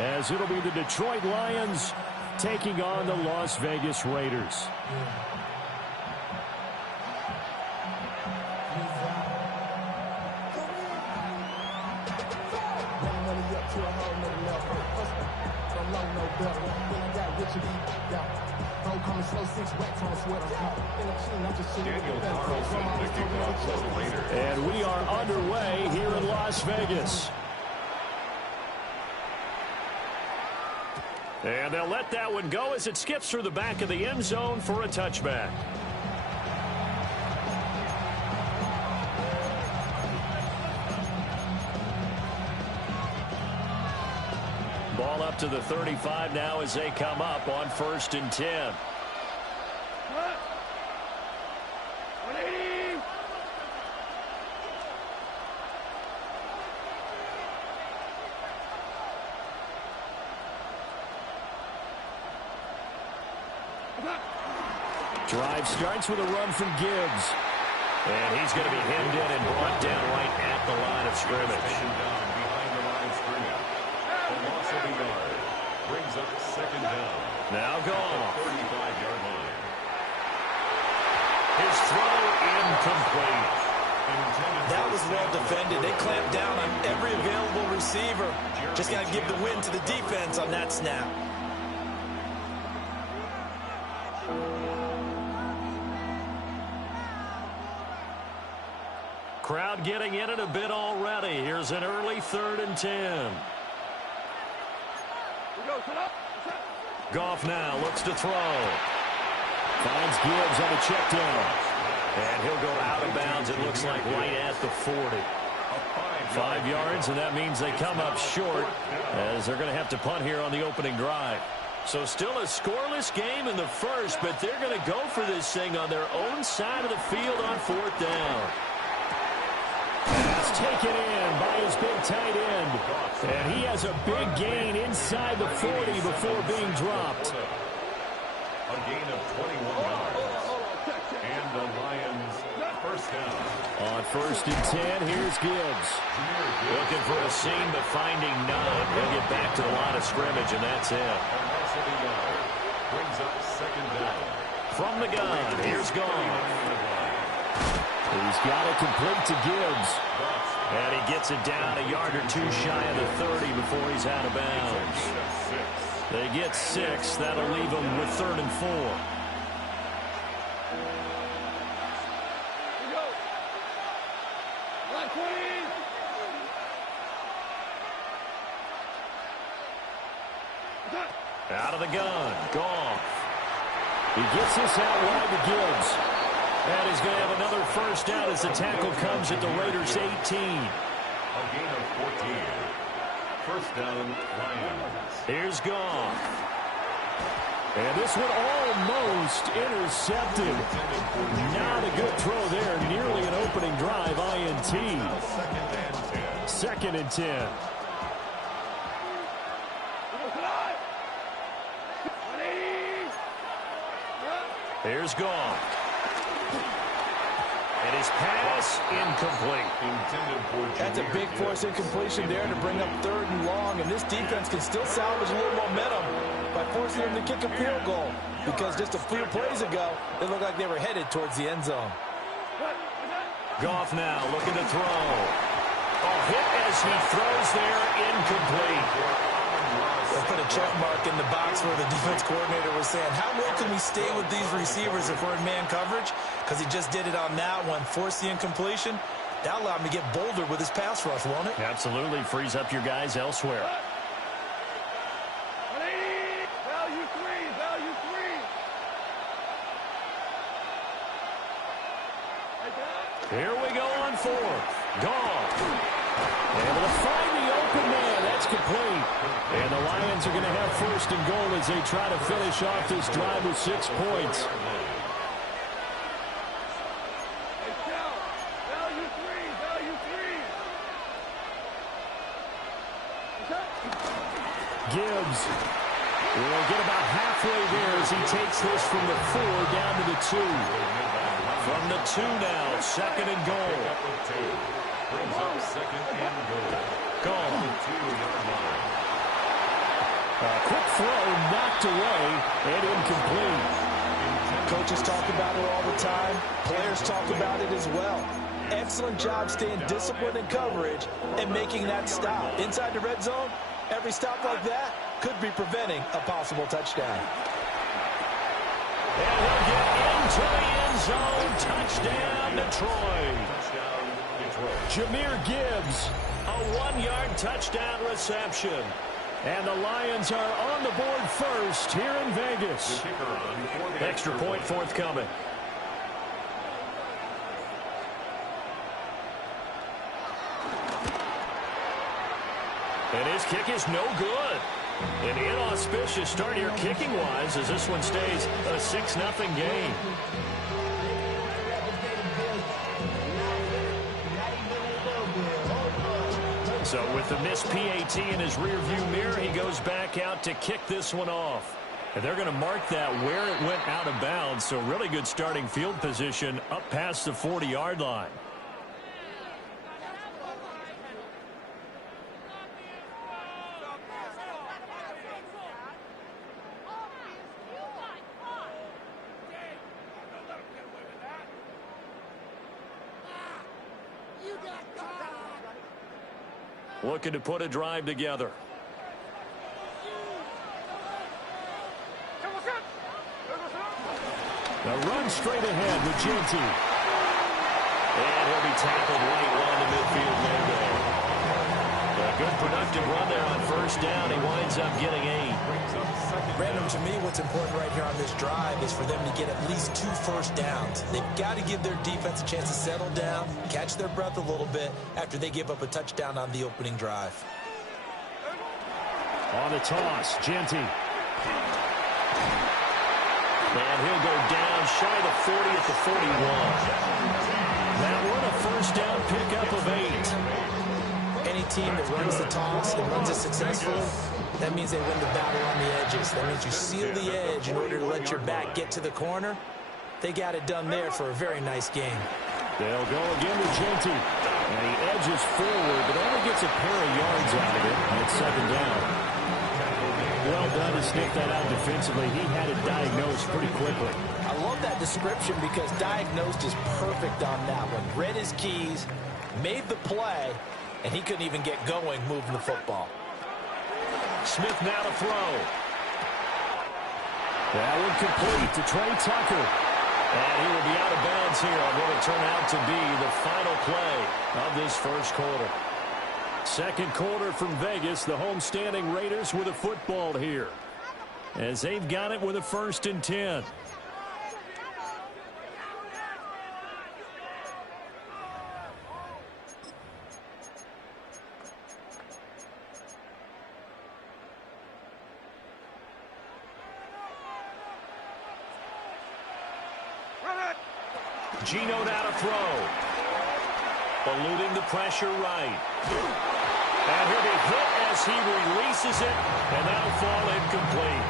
as it'll be the Detroit Lions taking on the Las Vegas Raiders. And we are underway here in Las Vegas. And they'll let that one go as it skips through the back of the end zone for a touchback. Ball up to the 35 now as they come up on 1st and 10. Drive starts with a run from Gibbs. And he's going to be hemmed in and brought down right at the line of scrimmage. Behind the line of scrimmage. The loss of a yard brings up 2nd down. Now gone. 35-yard line. His throw incomplete. That was well defended. They clamped down on every available receiver. Just got to give the win to the defense on that snap. Crowd getting in it a bit already. Here's an early 3rd and 10. Goff now looks to throw. Finds Gibbs on a check down. And he'll go out of bounds, it looks like, right at the 40. 5 yards, and that means they come up short as they're going to have to punt here on the opening drive. So still a scoreless game in the first, but they're going to go for this thing on their own side of the field on 4th down. Pass taken in by his big tight end. And he has a big gain inside the 40 before being dropped. A gain of 21 yards. And the Lions 1st down. On 1st and 10, here's Gibbs. Looking for a seam, but finding none. He'll get back to the line of scrimmage, and that's it. A loss of a yard brings up 2nd down. From the gun, here's Goff. He's got it complete to Gibbs. And he gets it down a yard or two shy of the 30 before he's out of bounds. They get 6. That'll leave them with 3rd and 4. Out of the gun, Goff. He gets this out wide to Gibbs. And he's going to have another 1st down as the tackle comes at the Raiders' 18. A gain of 14. 1st down, Lions. Here's Goff. And this one almost intercepted. Not a good throw there. Nearly an opening drive, INT. 2nd and 10. Here's Goff. And his pass incomplete. That's a big force incompletion there to bring up 3rd and long. And this defense can still salvage a little momentum by forcing them to kick a field goal. Because just a few plays ago, it looked like they were headed towards the end zone. Goff now looking to throw. Oh, hit as he throws there, incomplete. They'll put a check mark in the box where the defense coordinator was saying, how well can we stay with these receivers if we're in man coverage? Because he just did it on that one, forced the incompletion. That allowed him to get bolder with his pass rush, won't it? Absolutely. Frees up your guys elsewhere. Value three. Here we go on 4th. Goff. Able to find the open man. That's complete. And the Lions are going to have 1st and goal as they try to finish off this drive with 6 points. Gibbs will get about halfway there as he takes this from the 4 down to the 2. From the 2 now, 2nd and goal. Brings up 2nd and goal. Goal. Quick throw knocked away and incomplete. Coaches talk about it all the time. Players talk about it as well. Excellent job staying disciplined in coverage and making that stop. Inside the red zone, every stop like that could be preventing a possible touchdown. And he'll get into the end zone. Touchdown, Detroit. Jahmyr Gibbs, a 1-yard touchdown reception. And the Lions are on the board first here in Vegas. Extra point forthcoming. And his kick is no good. An inauspicious start here kicking-wise as this one stays a 6-0 game. So with the missed PAT in his rearview mirror, he goes back out to kick this one off. And they're going to mark that where it went out of bounds. So really good starting field position up past the 40-yard line. Looking to put a drive together. Now run straight ahead with Genty. And he'll be tackled right along the midfield logo. A good productive run there on first down. He winds up getting 8. Brandon, to me, what's important right here on this drive is for them to get at least 2 first downs. They've got to give their defense a chance to settle down, catch their breath a little bit after they give up a touchdown on the opening drive. On the toss, Genty. And he'll go down shy of the 40 at the 41. That one a first down pickup of 8. Any team that runs the toss and runs it successfully, that means they win the battle on the edges. That means you seal the edge in order to let your back get to the corner. They got it done there for a very nice game. They'll go again with Genty. And he edges forward, but only gets a pair of yards out of it. And it's 2nd down. Well done to sniff that out defensively. He had it diagnosed pretty quickly. I love that description because diagnosed is perfect on that one. Read his keys, made the play, and he couldn't even get going moving the football. Smith now to throw. That one complete to Trey Tucker. And he will be out of bounds here on what will turn out to be the final play of this first quarter. Second quarter from Vegas, the homestanding Raiders with a football here, as they've got it with a 1st and 10. Geno now to throw. Eluding the pressure right. And he'll be hit as he releases it, and that'll fall incomplete.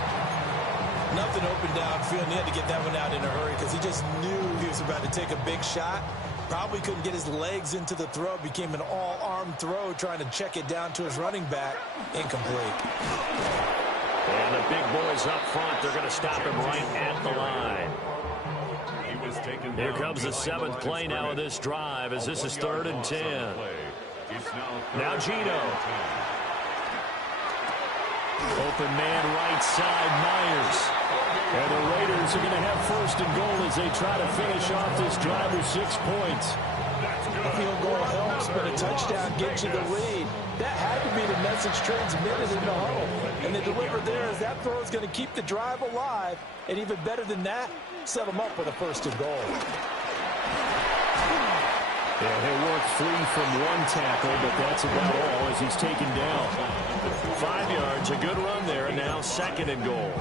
Nothing open downfield, and he had to get that one out in a hurry because he just knew he was about to take a big shot. Probably couldn't get his legs into the throw. Became an all-arm throw trying to check it down to his running back. Incomplete. And the big boys up front, they're going to stop him right at the line. Here comes the 7th play now of this drive as this is 3rd and 10. Now Geno. Open man right side, Myers. And the Raiders are going to have 1st and goal as they try to finish off this drive with 6 points. A field goal helps, but a touchdown gets you the lead. That had to be the message transmitted in the huddle. And the deliver there is that throw is going to keep the drive alive. And even better than that, set them up with a 1st and goal. Yeah, he'll work free from one tackle, but that's about all as he's taken down. 5 yards, a good run there, and now 2nd and goal.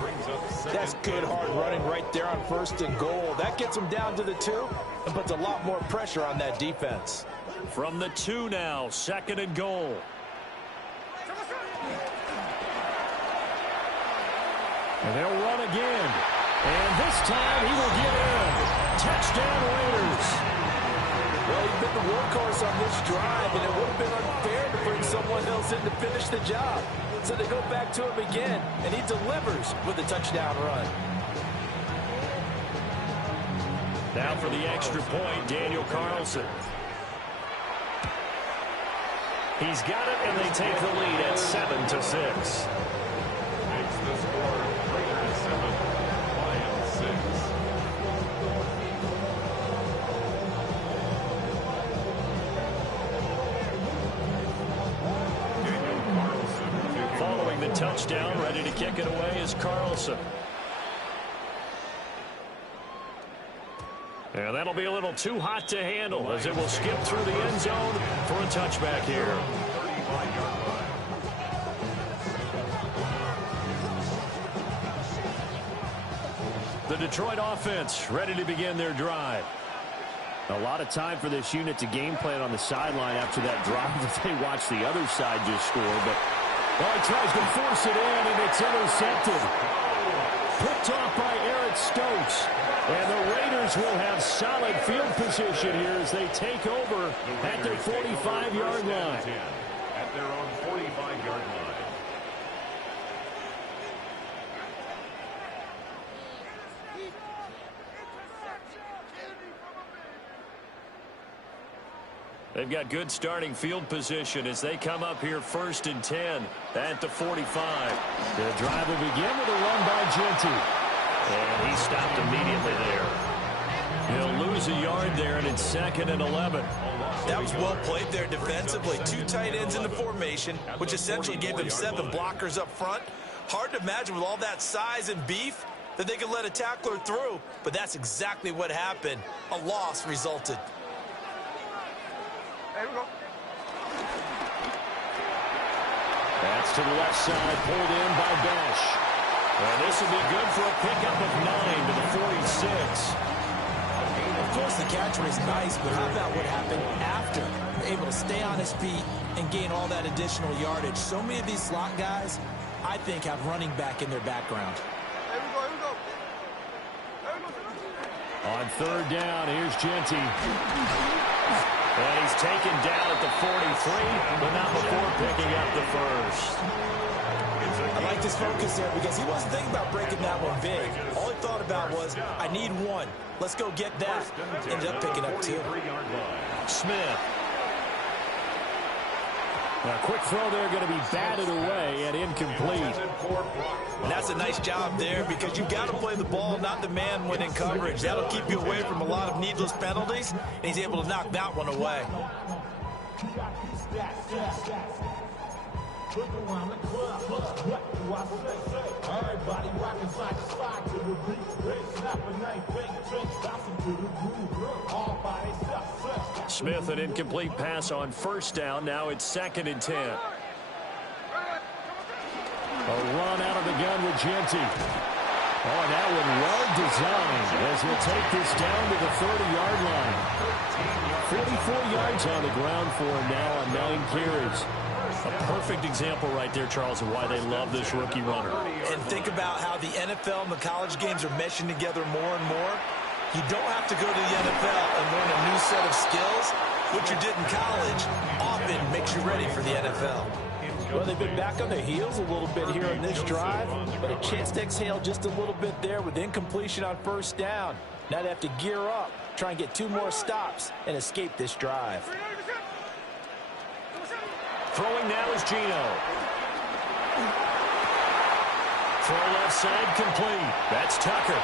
That's good hard running right there on 1st and goal. That gets them down to the 2 and puts a lot more pressure on that defense. From the 2 now, 2nd and goal. And they'll run again. And this time he will get in. Touchdown Raiders. Well, he's been the workhorse on this drive, and it would have been unfair to bring someone else in to finish the job. So they go back to him again, and he delivers with a touchdown run. Now for the extra point, Daniel Carlson. He's got it, and they take the lead at 7-6. Makes the score Raiders 7, Lions 6. Daniel Carlson. Following the touchdown, ready to kick it away is Carlson. And that'll be a little too hot to handle as it will skip through the end zone for a touchback here. 35-yard line. The Detroit offense ready to begin their drive. A lot of time for this unit to game plan on the sideline after that drive that they watched the other side just score. But he tries to force it in, and it's intercepted. Picked off by Eric Stokes. And the Raiders will have solid field position here as they take over at their 45-yard line. At their own 45-yard line. They've got good starting field position as they come up here 1st and 10 at the 45. The drive will begin with a run by Genty. And he stopped immediately there. He'll lose a yard there, and it's 2nd and 11. That was well played there defensively. 2 tight ends in the formation, which essentially gave them 7 blockers up front. Hard to imagine with all that size and beef that they could let a tackler through, but that's exactly what happened. A loss resulted. Here we go. That's to the left side, pulled in by Besh. And this will be good for a pickup of 9 to the 46. Of course, the catcher is nice, but how about what happened after? Able to stay on his feet and gain all that additional yardage. So many of these slot guys, I think, have running back in their background. Here we go, here we go. On 3rd down, here's Genty. And he's taken down at the 43, but not before picking up the first. I like this focus there because he wasn't thinking about breaking that one big. All he thought about was, I need 1. Let's go get that. Ended up picking up 2. Smith. A quick throw there going to be batted away and incomplete. And that's a nice job there because you've got to play the ball, not the man when in coverage. That'll keep you away from a lot of needless penalties, and he's able to knock that one away. Smith, an incomplete pass on 1st down. Now it's 2nd and 10. A run out of the gun with Genty. Oh, and that one well designed as he'll take this down to the 30-yard line. 44 yards on the ground for him now on 9 carries. A perfect example right there, Charles, of why they love this rookie runner. And think about how the NFL and the college games are meshing together more and more. You don't have to go to the NFL and learn a new set of skills. What you did in college often makes you ready for the NFL. Well, they've been back on their heels a little bit here on this drive, but a chance to exhale just a little bit there with incompletion on 1st down. Now they have to gear up, try and get 2 more stops, and escape this drive. Throwing now is Gino. Throw left side complete. That's Tucker.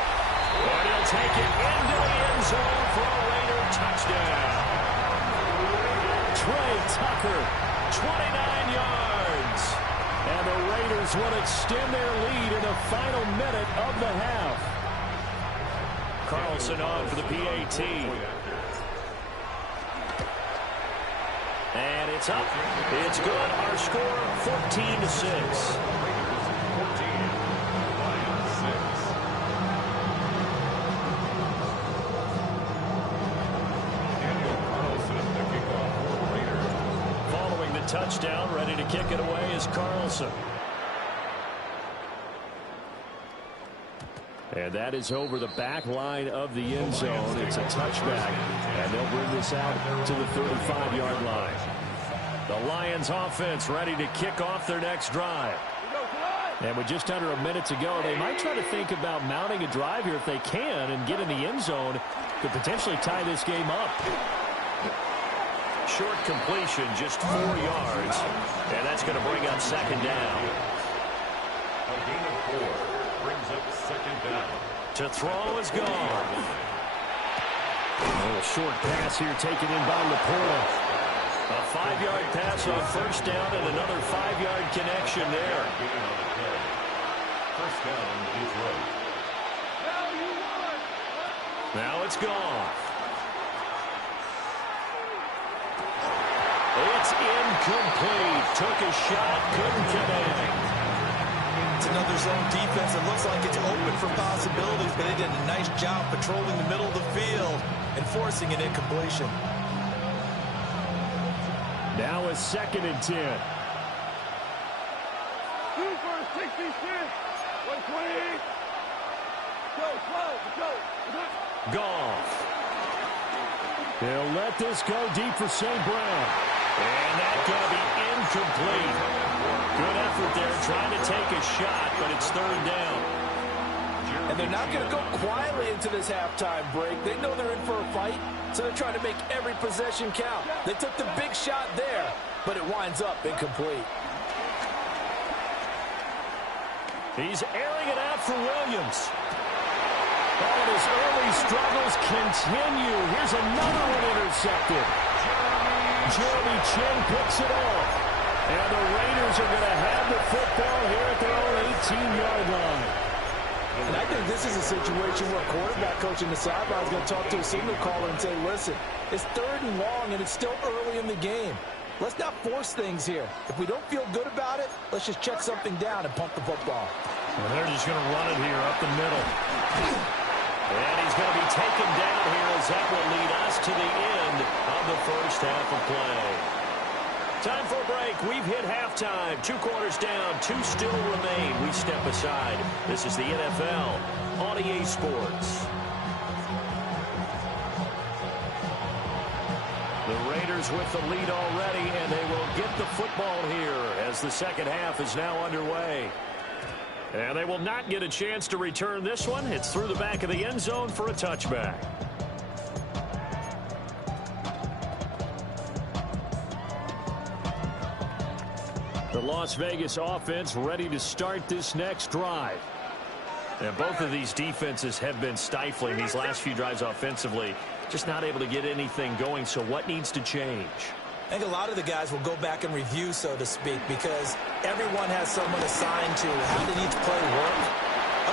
And he'll take it into the end zone for a Raider touchdown. Trey Tucker, 29 yards. And the Raiders will extend their lead in the final minute of the half. Carlson on for the PAT. And it's up. It's good. Our score, 14-6. Following the touchdown, ready to kick it away is Carlson. And that is over the back line of the end zone. It's a touchback, and they'll bring this out to the 35-yard line. The Lions offense ready to kick off their next drive. And with just under a minute to go, they might try to think about mounting a drive here if they can and get in the end zone to potentially tie this game up. Short completion, just 4 yards, and that's going to bring up second down. A gain of 4 brings up second down. To throw is gone. A little short pass here taken in by Laporta. A 5-yard pass on first down and another 5-yard connection there. First down, Detroit. Now it's gone. It's incomplete. Took a shot, couldn't connect. It's another zone defense. It looks like it's open for possibilities, but they did a nice job patrolling the middle of the field and forcing an incompletion. Now a second and 10. 2 for 66. 120. Go. Goff. They'll let this go deep for St. Brown. And that's going to be incomplete. Good effort there trying to take a shot, but it's third down. And they're not going to go quietly into this halftime break. They know they're in for a fight, so they're trying to make every possession count. They took the big shot there, but it winds up incomplete. He's airing it out for Williams. And his early struggles continue. Here's another one intercepted. Jeremy Chin picks it off. And the Raiders are going to have the football here at their own 18-yard line. And I think this is a situation where a quarterback coach in the sideline is going to talk to a signal caller and say, listen, it's third and long and it's still early in the game. Let's not force things here. If we don't feel good about it, let's just check something down and pump the football. And they're just going to run it here up the middle. And he's going to be taken down here as that will lead us to the end of the first half of play. Time for a break. We've hit halftime. 2 quarters down. 2 still remain. We step aside. This is the NFL on EA Sports. The Raiders with the lead already, and they will get the football here as the second half is now underway. And they will not get a chance to return this one. It's through the back of the end zone for a touchback. The Las Vegas offense ready to start this next drive. And both of these defenses have been stifling these last few drives offensively. Just not able to get anything going, so what needs to change? I think a lot of the guys will go back and review, so to speak, because everyone has someone assigned to how did each play work.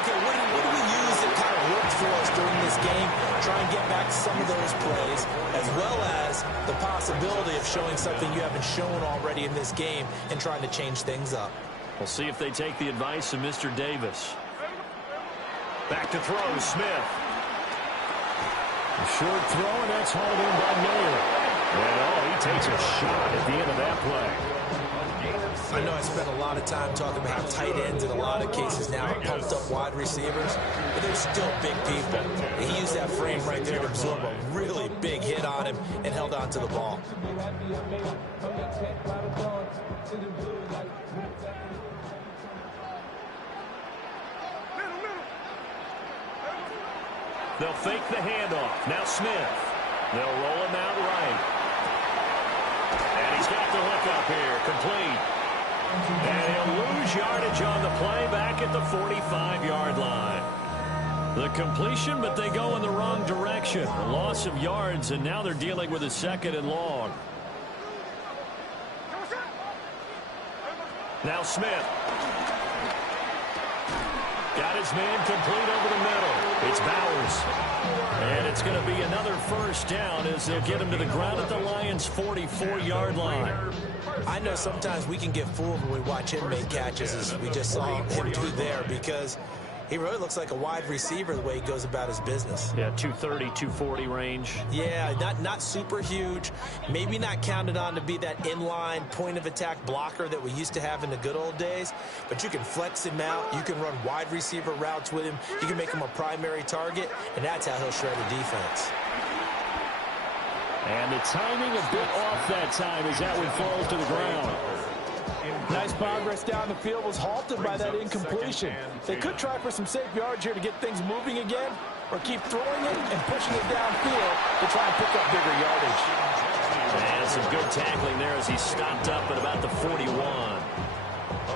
Okay, what do we use that kind of worked for us during this game? Try and get back to some of those plays, as well as the possibility of showing something you haven't shown already in this game and trying to change things up. We'll see if they take the advice of Mr. Davis. Back to throw, Smith. A short throw, and that's hauled in by Mayer. And, he takes a shot at the end of that play. I know I spent a lot of time talking about how tight ends in a lot of cases now are pumped up wide receivers, but they're still big people. And he used that frame right there to absorb a really big hit on him and held on to the ball. They'll fake the handoff. Now Smith. They'll roll him out right. And he's got the hook up here. Complete. And he'll lose yardage on the play back at the 45-yard line. The completion, but they go in the wrong direction. A loss of yards, and now they're dealing with a second and long. Now Smith. Got his man complete over the middle. It's Bowers. And it's going to be another first down as they'll get him to the ground at the Lions' 44-yard line. I know sometimes we can get fooled when we watch him make catches, as we just saw him do there, because He really looks like a wide receiver the way he goes about his business. Yeah, 230, 240 range. Yeah, not super huge. Maybe not counted on to be that inline point-of-attack blocker that we used to have in the good old days. But you can flex him out. You can run wide receiver routes with him. You can make him a primary target, and that's how he'll shred a defense. And the timing a bit off that time as that one falls to the ground. Nice progress down the field, was halted by that incompletion. They could try for some safe yards here to get things moving again, or keep throwing it and pushing it downfield to try and pick up bigger yardage. And some good tackling there as he stopped up at about the 41.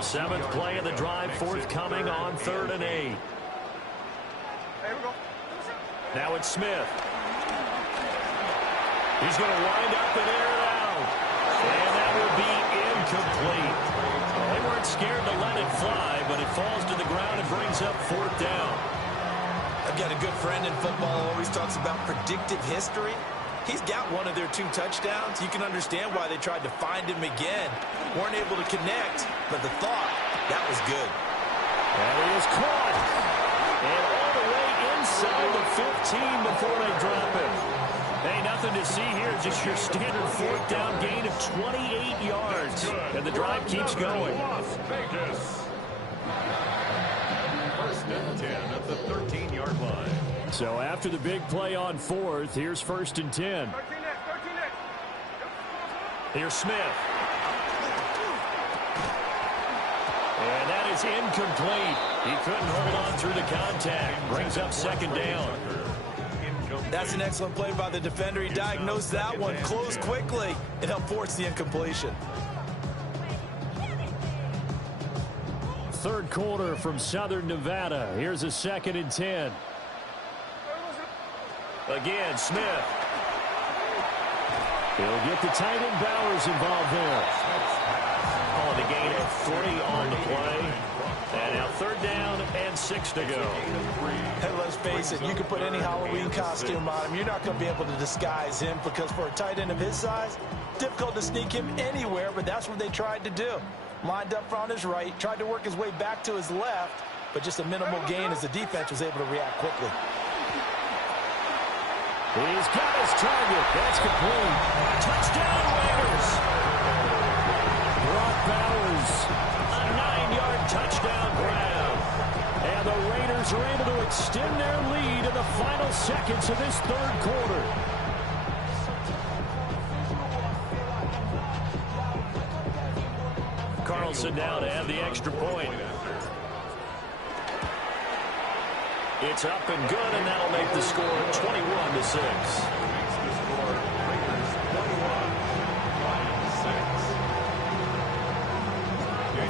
7th play of the drive, forthcoming on 3rd and 8. Now it's Smith. He's going to wind up and air it out. And that will be incomplete. Well, they weren't scared to let it fly, but it falls to the ground and brings up 4th down. I've got a good friend in football who always talks about predictive history. He's got one of their 2 touchdowns. You can understand why they tried to find him again. Weren't able to connect, but the thought, that was good. And he is caught. And all the way inside the 15 before they drop him. Hey, nothing to see here. Just your standard 4th down gain of 28 yards. And the drive keeps going. Las Vegas. 1st and 10 at the 13-yard line. So after the big play on 4th, here's 1st and 10. Here's Smith. And that is incomplete. He couldn't hold on through the contact. Brings up 2nd down. That's an excellent play by the defender. He diagnosed that one, closed quickly, and helped force the incompletion. 3rd quarter from Southern Nevada. Here's a 2nd and 10. Again, Smith. He'll get the tight end Bowers involved there. Calling the gain of 3 on the play. And now 3rd down and 6 to go. Hey, let's face it, you can put any Halloween costume on him. You're not going to be able to disguise him because for a tight end of his size, difficult to sneak him anywhere, but that's what they tried to do. Lined up on his right, tried to work his way back to his left, but just a minimal gain as the defense was able to react quickly. He's got his target. That's complete. Touchdown, Raiders. Brock Bowers, a 9-yard touchdown grab. And the Raiders are able to extend their lead in the final seconds of this 3rd quarter. Carlson now to have the extra point. It's up and good, and that'll make the score 21-6.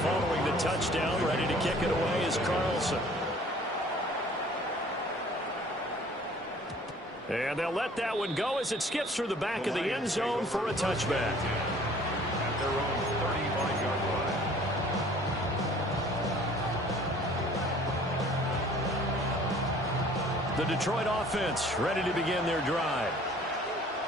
Following the touchdown, ready to kick it away is Carlson. And they'll let that one go as it skips through the back of the end zone for a touchback. At their own 35-yard line. The Detroit offense ready to begin their drive.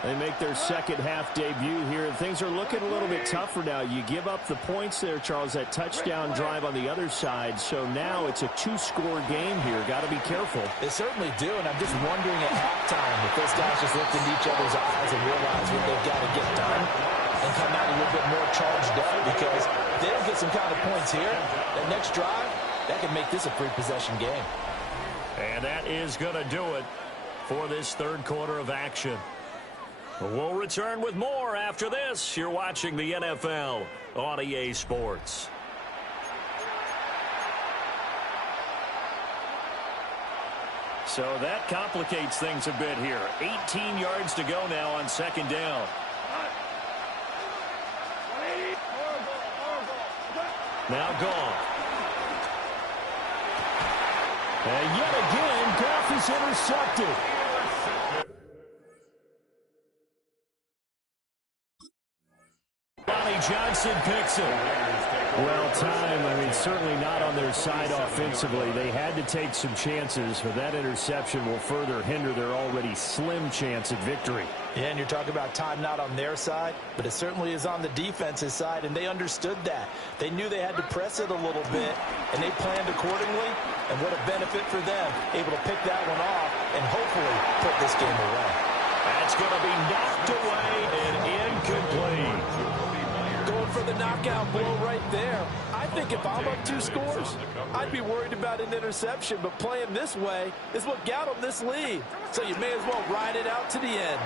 They make their 2nd half debut here, and things are looking a little bit tougher now. You give up the points there, Charles, that touchdown drive on the other side. So now it's a 2-score game here. Got to be careful. They certainly do, and I'm just wondering at halftime if those guys just looked into each other's eyes and realize what they've got to get done and come out a little bit more charged up, because if they don't get some kind of points here, that next drive, that can make this a free-possession game. And that is going to do it for this 3rd quarter of action. We'll return with more after this. You're watching the NFL on EA Sports. So that complicates things a bit here. 18 yards to go now on 2nd down. Now gone. And yet again, Goff is intercepted. Johnson picks it. Well, time, certainly not on their side offensively. They had to take some chances, but that interception will further hinder their already slim chance at victory. Yeah, and you're talking about time not on their side, but it certainly is on the defense's side, and they understood that. They knew they had to press it a little bit, and they planned accordingly. And what a benefit for them, able to pick that one off and hopefully put this game away. That's going to be knocked away and incomplete. Going for the knockout blow right there. I think if I'm up 2 scores, I'd be worried about an interception, but playing this way is what got them this lead. So you may as well ride it out to the end.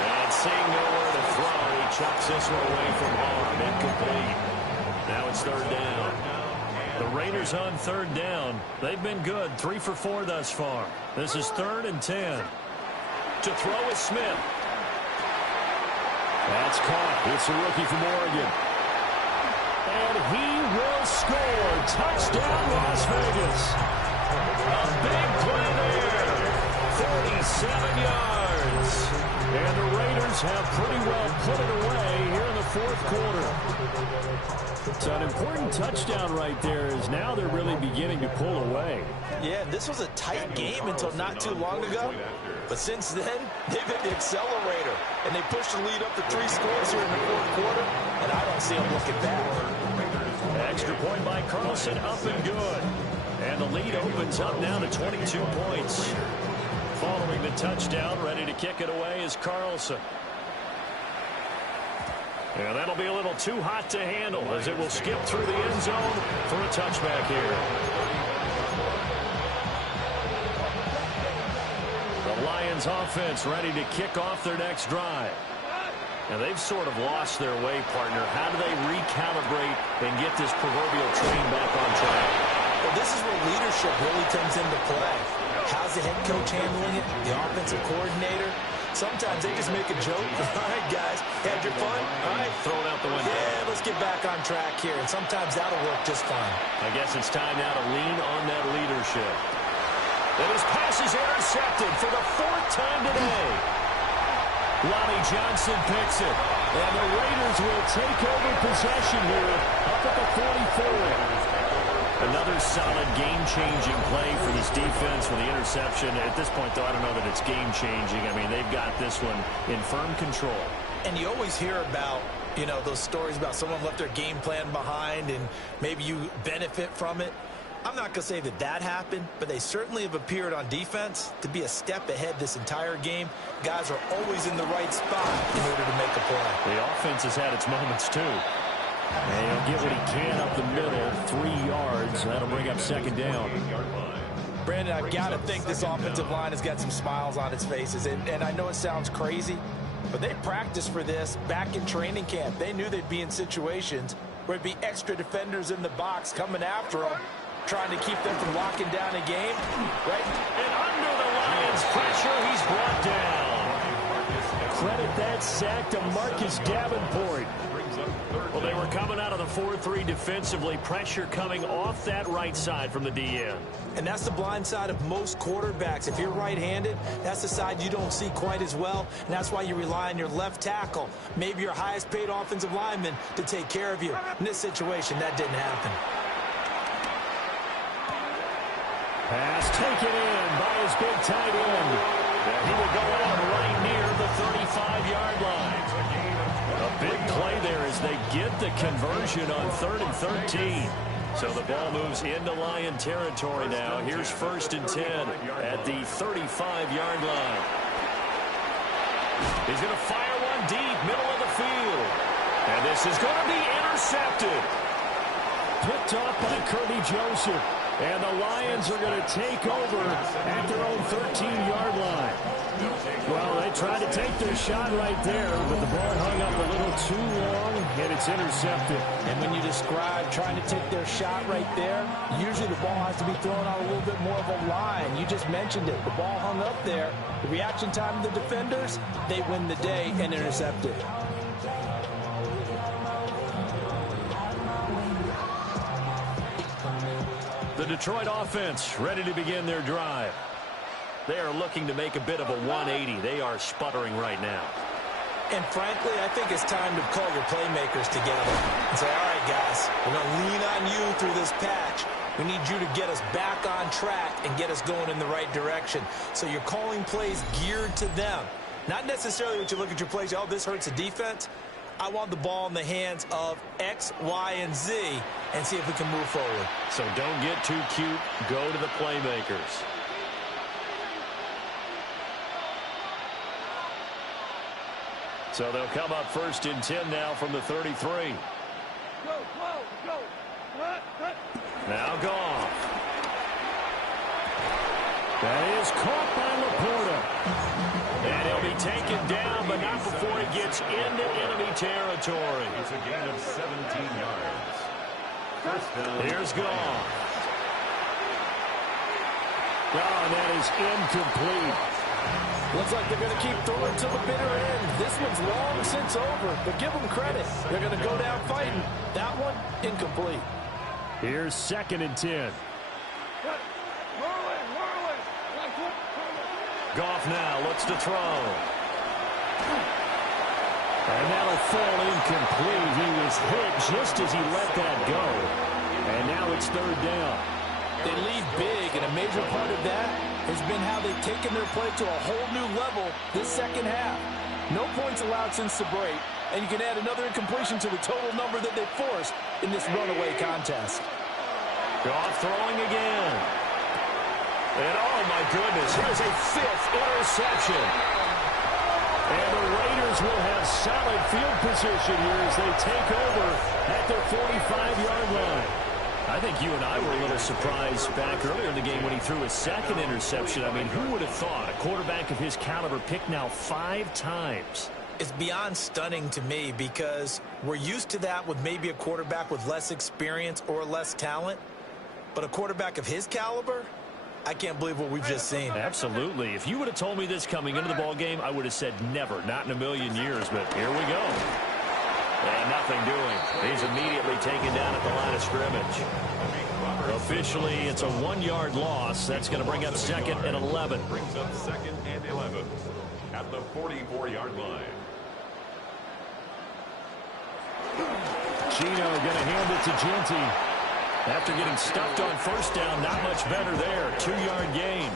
And seeing nowhere to throw, he chucks this one away from harm. Incomplete. Now it's 3rd down. The Raiders on 3rd down. They've been good, 3 for 4 thus far. This is 3rd and 10. To throw is Smith. That's caught. It's a rookie from Oregon. And he will score. Touchdown, Las Vegas. A big play there. 47 yards. And the Raiders have pretty well put it away here in the 4th quarter. So an important touchdown right there is now they're really beginning to pull away. Yeah, this was a tight game until not too long ago. But since then, they've hit the accelerator. And they pushed the lead up to 3 scores here in the 4th quarter. And I don't see them looking back. Extra point by Carlson, up and good. And the lead opens up now to 22 points. Following the touchdown, ready to kick it away is Carlson. And that'll be a little too hot to handle as it will skip through the end zone for a touchback here. The Lions offense ready to kick off their next drive. Now they've sort of lost their way, partner. How do they recalibrate and get this proverbial train back on track? Well, this is where leadership really comes into play. How's the head coach handling it? The offensive coordinator? Sometimes they just make a joke. All right, guys, had your fun? All right, throw it out the window. Yeah, let's get back on track here. And sometimes that'll work just fine. I guess it's time now to lean on that leadership. And his pass is intercepted for the 4th time today. Lonnie Johnson picks it. And the Raiders will take over possession here up at the 44. Another solid game-changing play for this defense with the interception. At this point, though, I don't know that it's game-changing. I mean, they've got this one in firm control. And you always hear about, you know, those stories about someone left their game plan behind and maybe you benefit from it. I'm not going to say that that happened, but they certainly have appeared on defense to be a step ahead this entire game. Guys are always in the right spot in order to make a play. The offense has had its moments, too. And he'll get what he can up the middle, 3 yards. That'll bring up 2nd down. Brandon, I've got to think this offensive line has got some smiles on its faces. And I know it sounds crazy, but they practiced for this back in training camp. They knew they'd be in situations where it'd be extra defenders in the box coming after them, trying to keep them from locking down a game. Right? And under the Lions' pressure, he's brought down. Credit that sack to Marcus Davenport. Well, they were coming out of the 4-3 defensively. Pressure coming off that right side from the DN. And that's the blind side of most quarterbacks. If you're right-handed, that's the side you don't see quite as well. And that's why you rely on your left tackle, maybe your highest-paid offensive lineman, to take care of you. In this situation, that didn't happen. Pass taken in by his big tight end. He will go out right near the 35-yard line. A big play there as they get the conversion on 3rd and 13. So the ball moves into Lion territory now. Here's 1st and 10 at the 35-yard line. He's going to fire one deep, middle of the field. And this is going to be intercepted. Picked off by Kirby Joseph. And the Lions are going to take over at their own 13-yard line. Well, they tried to take their shot right there, but the ball hung up a little too long, and it's intercepted. And when you describe trying to take their shot right there, usually the ball has to be thrown out a little bit more of a line. You just mentioned it. The ball hung up there. The reaction time of the defenders, they win the day and intercept it. The Detroit offense ready to begin their drive. They are looking to make a bit of a 180. They are sputtering right now. And frankly, I think it's time to call your playmakers together and say, all right, guys, we're going to lean on you through this patch. We need you to get us back on track and get us going in the right direction. So you're calling plays geared to them. Not necessarily what you look at your plays, oh, this hurts the defense. I want the ball in the hands of X, Y, and Z and see if we can move forward. So don't get too cute. Go to the playmakers. So they'll come up 1st and 10 now from the 33. Go, go. Cut. Now Goff. That is caught by Laporta. And he'll be taken down, but not before he gets into enemy territory. It's a gain of 17 yards. First down. Here's Goff. Oh, and that is incomplete. Looks like they're going to keep throwing to the bitter end. This one's long since over, but give them credit. They're going to go down fighting. That one, incomplete. Here's 2nd and 10. Goff now looks to throw. And that'll fall incomplete. He was hit just as he let that go. And now it's 3rd down. They lead big, and a major part of that has been how they've taken their play to a whole new level this second half. No points allowed since the break, and you can add another incompletion to the total number that they forced in this runaway contest. Goff throwing again. And oh my goodness, here's a 5th interception. And the Raiders will have solid field position here as they take over at their 45-yard line. I think you and I were a little surprised back earlier in the game when he threw his 2nd interception. I mean, who would have thought a quarterback of his caliber picked now 5 times? It's beyond stunning to me because we're used to that with maybe a quarterback with less experience or less talent. But a quarterback of his caliber, I can't believe what we've just seen. Absolutely. If you would have told me this coming into the ball game, I would have said never, not in a million years. But here we go. And nothing doing. He's immediately taken down at the line of scrimmage. Officially, it's a 1-yard loss. That's going to bring up 2nd and 11. Brings up 2nd and 11 at the 44-yard line. Gino going to hand it to Genty. After getting stuffed on 1st down, not much better there. 2-yard gain.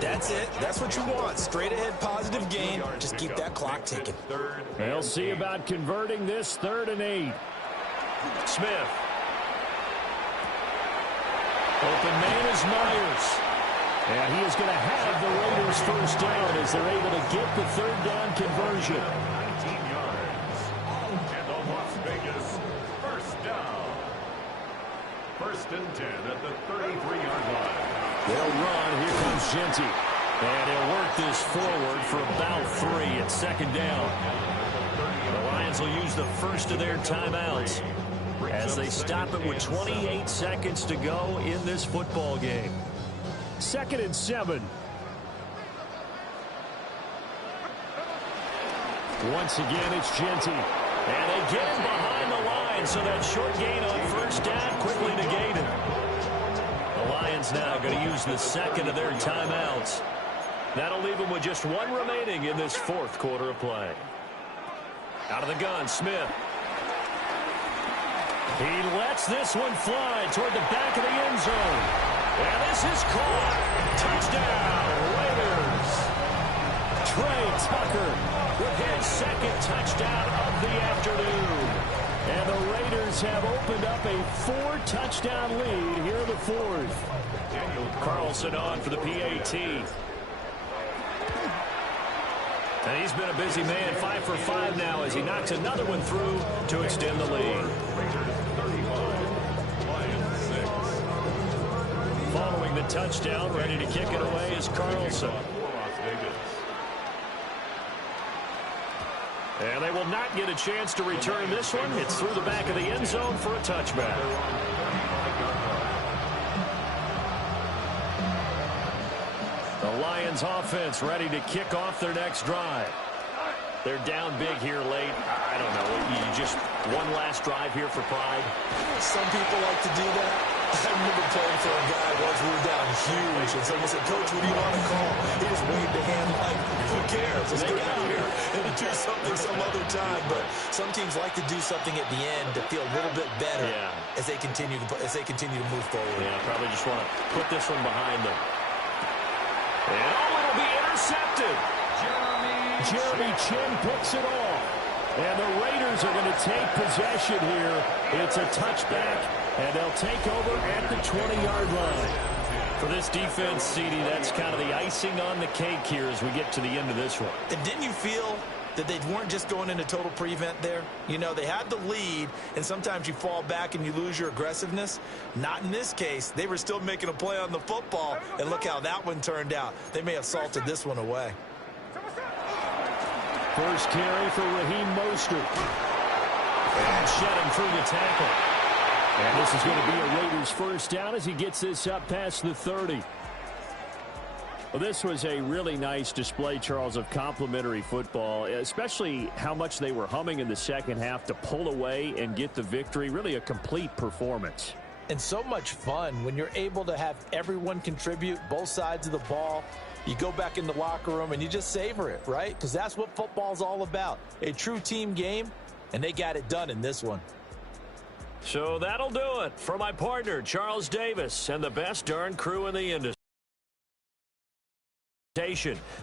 That's it. That's what you want. Straight ahead positive gain. Just keep that clock ticking. They'll see about converting this 3rd and 8. Smith. Open man is Myers. And he is going to have the Raiders 1st down as they're able to get the 3rd down conversion. 19 yards. And the Las Vegas 1st down. 1st and 10 at the 33-yard line. They'll run. Here comes Genty. And he'll work this forward for about 3 at 2nd down. The Lions will use the first of their timeouts as they stop it with 28 seconds to go in this football game. 2nd and 7. Once again, it's Genty. And they get him behind the line, so that short gain on 1st down quickly negated. The Lions now going to use the 2nd of their timeouts. That'll leave them with just 1 remaining in this 4th quarter of play. Out of the gun, Smith. He lets this one fly toward the back of the end zone. And this is caught. Touchdown, Raiders. Trey Tucker with his 2nd touchdown of the afternoon. And the Raiders have opened up a 4-touchdown lead here in the 4th. Daniel Carlson on for the PAT. And he's been a busy man, 5 for 5 now as he knocks another one through to extend the lead. Following the touchdown, ready to kick it away is Carlson. And they will not get a chance to return this one. It's through the back of the end zone for a touchback. The Lions offense ready to kick off their next drive. They're down big here late. I don't know. You just one last drive here for pride. Some people like to do that. I remember playing for a guy once we were down huge, and someone said, "Coach, what do you want to call?" He just waved a hand like, "Who cares? Let's get out here and do something some other time." But some teams like to do something at the end to feel a little bit better as they continue to move forward. Yeah, probably just want to put this one behind them. And it'll be intercepted. Jeremy Chin picks it off. And the Raiders are going to take possession here. It's a touchback, and they'll take over at the 20-yard line. For this defense, CD, that's kind of the icing on the cake here as we get to the end of this one. And didn't you feel that they weren't just going into total prevent there? You know, they had the lead, and sometimes you fall back and you lose your aggressiveness. Not in this case. They were still making a play on the football, and look how that one turned out. They may have salted this one away. First carry for Raheem Mostert. And shed him through the tackle. And this is going to be a Raiders first down as he gets this up past the 30. Well, this was a really nice display, Charles, of complimentary football, especially how much they were humming in the second half to pull away and get the victory. Really a complete performance. And so much fun when you're able to have everyone contribute, both sides of the ball. You go back in the locker room and you just savor it, right? Because that's what football's all about. A true team game, and they got it done in this one. So that'll do it for my partner, Charles Davis, and the best darn crew in the industry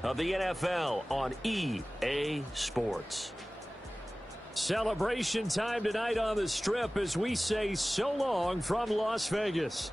of the NFL on EA Sports. Celebration time tonight on the Strip as we say so long from Las Vegas.